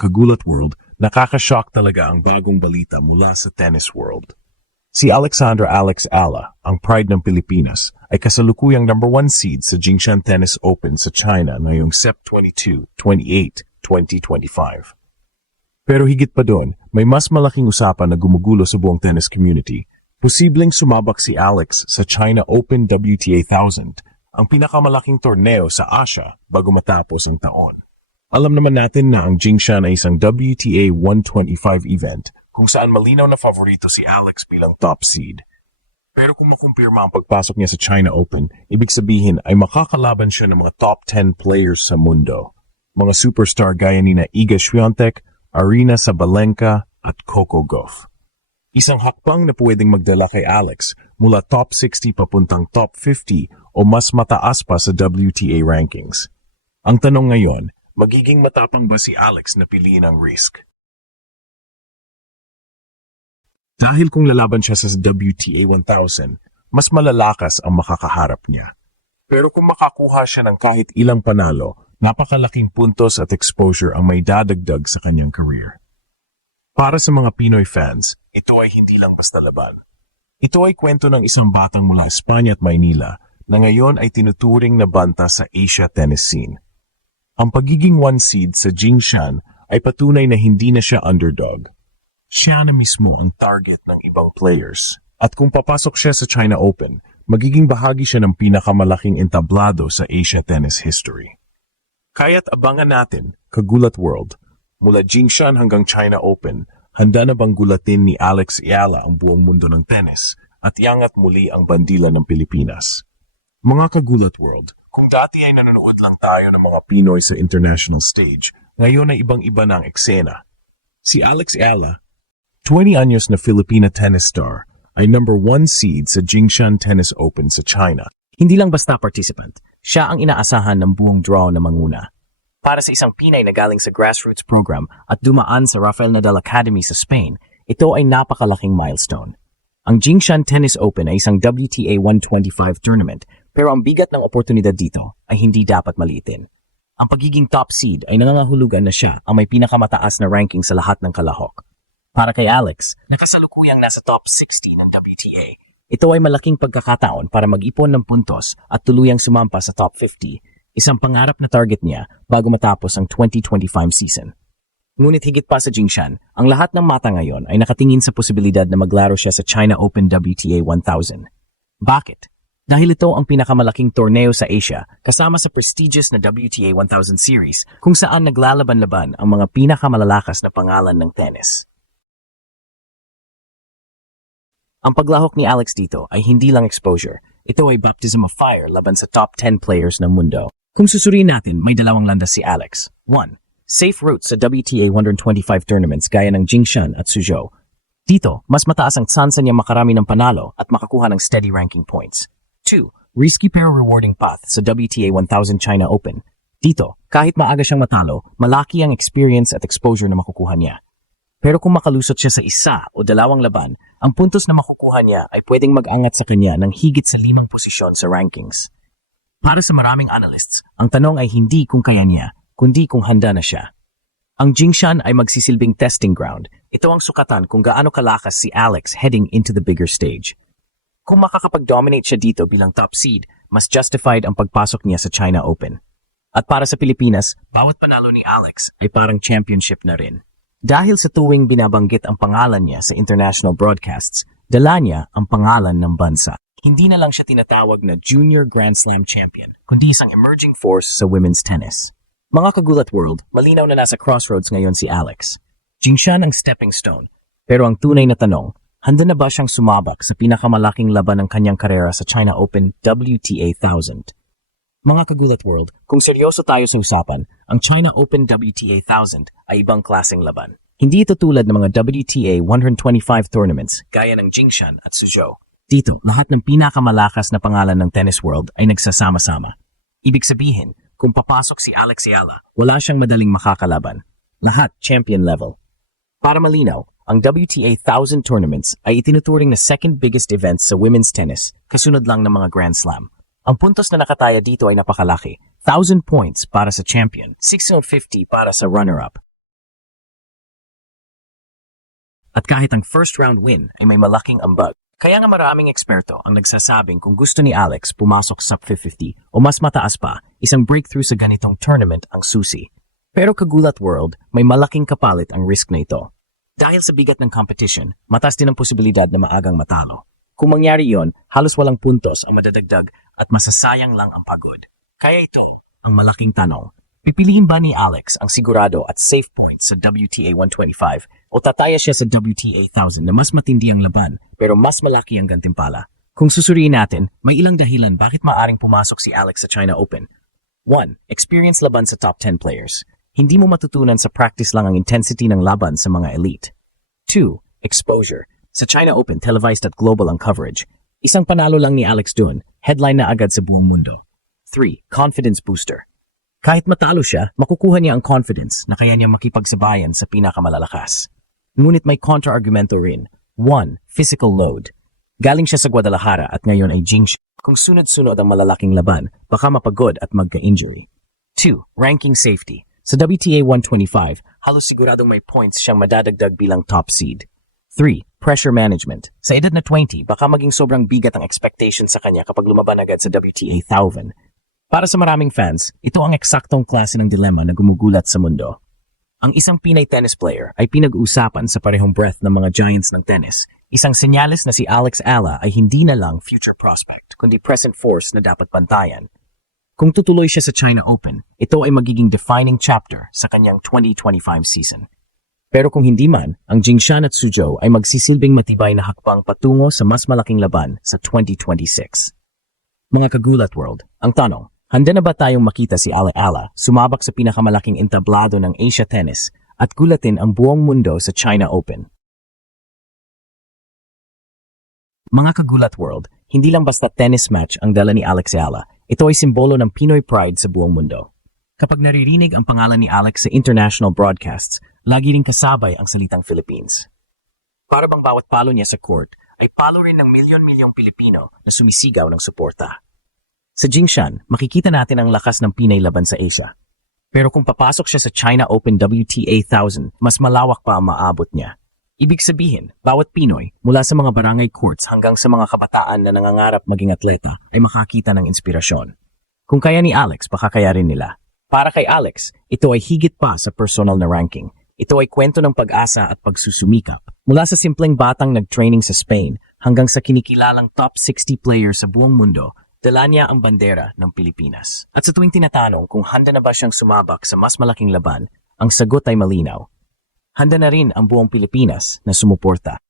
Kagulat World, nakakashock talaga ang bagong balita mula sa tennis world. Si Alexandra Alex Ala, ang pride ng Pilipinas, ay kasalukuyang number 1 seed sa Jingshan Tennis Open sa China ngayong Sept 22, 28, 2025. Pero higit pa doon, may mas malaking usapan na gumugulo sa buong tennis community. Posibleng sumabak si Alex sa China Open WTA 1000, ang pinakamalaking torneo sa Asia bago matapos ang taon. Alam naman natin na ang Jingshan ay isang WTA 125 event kung saan malinaw na favorito si Alex bilang top seed. Pero kung makumpirma ang pagpasok niya sa China Open, ibig sabihin ay makakalaban siya ng mga top 10 players sa mundo. Mga superstar gaya ni na Iga Swiatek, Aryna Sabalenka at Coco Gauff. Isang hakbang na pwedeng magdala kay Alex mula top 60 papuntang top 50 o mas mataas pa sa WTA rankings. Ang tanong ngayon, magiging matapang ba si Alex na piliin ang risk? Dahil kung lalaban siya sa WTA 1000, mas malalakas ang makakaharap niya. Pero kung makakuha siya ng kahit ilang panalo, napakalaking puntos at exposure ang may dadagdag sa kanyang career. Para sa mga Pinoy fans, ito ay hindi lang basta laban. Ito ay kwento ng isang batang mula Espanya at Maynila na ngayon ay tinuturing na banta sa Asia tennis scene. Ang pagiging 1 seed sa Jingshan ay patunay na hindi na siya underdog. Siya na mismo ang target ng ibang players. At kung papasok siya sa China Open, magiging bahagi siya ng pinakamalaking entablado sa Asia tennis history. Kaya't abangan natin, Kagulat World, mula Jingshan hanggang China Open, handa na bang gulatin ni Alex Ala ang buong mundo ng tennis at iangat muli ang bandila ng Pilipinas? Mga Kagulat World, kung dati ay nanonood lang tayo ng mga Pinoy sa international stage, ngayon ay ibang-iba na ang eksena. Si Alex Ala, 20 anyos na Filipina tennis star, ay number 1 seed sa Jingshan Tennis Open sa China. Hindi lang basta participant, siya ang inaasahan ng buong draw na manguna. Para sa isang Pinay na galing sa grassroots program at dumaan sa Rafael Nadal Academy sa Spain, ito ay napakalaking milestone. Ang Jingshan Tennis Open ay isang WTA 125 tournament, pero ang bigat ng oportunidad dito ay hindi dapat maliitin. Ang pagiging top seed ay nangangahulugan na siya ang may pinakamataas na ranking sa lahat ng kalahok. Para kay Alex, na kasalukuyang nasa top 60 ng WTA, ito ay malaking pagkakataon para mag-ipon ng puntos at tuluyang sumampa sa top 50, isang pangarap na target niya bago matapos ang 2025 season. Ngunit higit pa sa Jingshan, ang lahat ng mata ngayon ay nakatingin sa posibilidad na maglaro siya sa China Open WTA 1000. Bakit? Dahil ito ang pinakamalaking torneo sa Asia kasama sa prestigious na WTA 1000 series kung saan naglalaban-laban ang mga pinakamalalakas na pangalan ng tennis. Ang paglahok ni Alex dito ay hindi lang exposure, ito ay baptism of fire laban sa top 10 players ng mundo. Kung susuriin natin, may dalawang landas si Alex. 1. Safe routes sa WTA 125 tournaments gaya ng Jingshan at Suzhou. Dito, mas mataas ang tsansa niya makarami ng panalo at makakuha ng steady ranking points. 2. Risky pero rewarding path sa WTA 1000 China Open. Dito, kahit maaga siyang matalo, malaki ang experience at exposure na makukuha niya. Pero kung makalusot siya sa isa o dalawang laban, ang puntos na makukuha niya ay pwedeng mag-angat sa kanya ng higit sa 5 posisyon sa rankings. Para sa maraming analysts, ang tanong ay hindi kung kaya niya, kundi kung handa na siya. Ang Jingshan ay magsisilbing testing ground. Ito ang sukatan kung gaano kalakas si Alex heading into the bigger stage. Kung makakapag-dominate siya dito bilang top seed, mas justified ang pagpasok niya sa China Open. At para sa Pilipinas, bawat panalo ni Alex ay parang championship na rin. Dahil sa tuwing binabanggit ang pangalan niya sa international broadcasts, dala niya ang pangalan ng bansa. Hindi na lang siya tinatawag na Junior Grand Slam Champion, kundi isang emerging force sa women's tennis. Mga Kagulat World, malinaw na nasa crossroads ngayon si Alex. Jingshan ang stepping stone, pero ang tunay na tanong, handa na ba siyang sumabak sa pinakamalaking laban ng kanyang karera sa China Open WTA 1000? Mga Kagulat World, kung seryoso tayo sa usapan, ang China Open WTA 1000 ay ibang klaseng laban. Hindi ito tulad ng mga WTA 125 tournaments gaya ng Jingshan at Suzhou. Dito, lahat ng pinakamalakas na pangalan ng tennis world ay nagsasama-sama. Ibig sabihin, kung papasok si Alex Ala, wala siyang madaling makakalaban. Lahat champion level. Para malinaw, ang WTA 1000 tournaments ay itinuturing na second biggest event sa women's tennis, kasunod lang ng mga Grand Slam. Ang puntos na nakataya dito ay napakalaki. 1,000 points para sa champion, 650 para sa runner-up. At kahit ang first round win ay may malaking ambag. Kaya nga maraming eksperto ang nagsasabing kung gusto ni Alex pumasok sa 50 o mas mataas pa, isang breakthrough sa ganitong tournament ang susi. Pero kagulat world, may malaking kapalit ang risk na ito. Dahil sa bigat ng competition, mataas din ang posibilidad na maagang matalo. Kung mangyari yon, halos walang puntos ang madadagdag at masasayang lang ang pagod. Kaya ito, ang malaking tanong. Pipiliin ba ni Alex ang sigurado at safe points sa WTA 125 o tataya siya sa WTA 1000 na mas matindi ang laban pero mas malaki ang gantimpala? Kung susuriin natin, may ilang dahilan bakit maaring pumasok si Alex sa China Open. 1. Experience laban sa top 10 players. Hindi mo matutunan sa practice lang ang intensity ng laban sa mga elite. 2. Exposure. Sa China Open, televised at global ang coverage. Isang panalo lang ni Alex dun, headline na agad sa buong mundo. 3. Confidence booster. Kahit matalo siya, makukuha niya ang confidence na kaya niya makipagsabayan sa pinakamalalakas. Ngunit may counter-argumento rin. 1. Physical load. Galing siya sa Guadalajara at ngayon ay Jingxi. Kung sunod-sunod ang malalaking laban, baka mapagod at magka-injury. 2. Ranking safety. Sa WTA 125, halos siguradong may points siyang madadagdag bilang top seed. 3. Pressure management. Sa edad na 20, baka maging sobrang bigat ang expectation sa kanya kapag lumaban agad sa WTA 1000. Para sa maraming fans, ito ang eksaktong klase ng dilemma na gumugulat sa mundo. Ang isang Pinay tennis player ay pinag-uusapan sa parehong breath ng mga giants ng tennis. Isang senyales na si Alex Ala ay hindi na lang future prospect, kundi present force na dapat bantayan. Kung tutuloy siya sa China Open, ito ay magiging defining chapter sa kanyang 2025 season. Pero kung hindi man, ang Jingshan at Suzhou ay magsisilbing matibay na hakbang patungo sa mas malaking laban sa 2026. Mga kagulat world, ang tanong, handa na ba tayong makita si Ala Ala sumabak sa pinakamalaking entablado ng Asia Tennis at gulatin ang buong mundo sa China Open? Mga kagulat world, hindi lang basta tennis match ang dala ni Alex Ala, ito ay simbolo ng Pinoy pride sa buong mundo. Kapag naririnig ang pangalan ni Alex sa international broadcasts, lagi ring kasabay ang salitang Philippines. Para bang bawat palo niya sa court ay palo rin ng milyon-milyong Pilipino na sumisigaw ng suporta. Sa Jingshan, makikita natin ang lakas ng Pinay laban sa Asia. Pero kung papasok siya sa China Open WTA 1000, mas malawak pa ang maabot niya. Ibig sabihin, bawat Pinoy, mula sa mga barangay courts hanggang sa mga kabataan na nangangarap maging atleta, ay makakita ng inspirasyon. Kung kaya ni Alex, baka kaya rin nila. Para kay Alex, ito ay higit pa sa personal na ranking. Ito ay kwento ng pag-asa at pagsusumikap. Mula sa simpleng batang nag-training sa Spain hanggang sa kinikilalang top 60 players sa buong mundo, dala niya ang bandera ng Pilipinas. At sa tuwing tinatanong kung handa na ba siyang sumabak sa mas malaking laban, ang sagot ay malinaw. Handa na rin ang buong Pilipinas na sumuporta.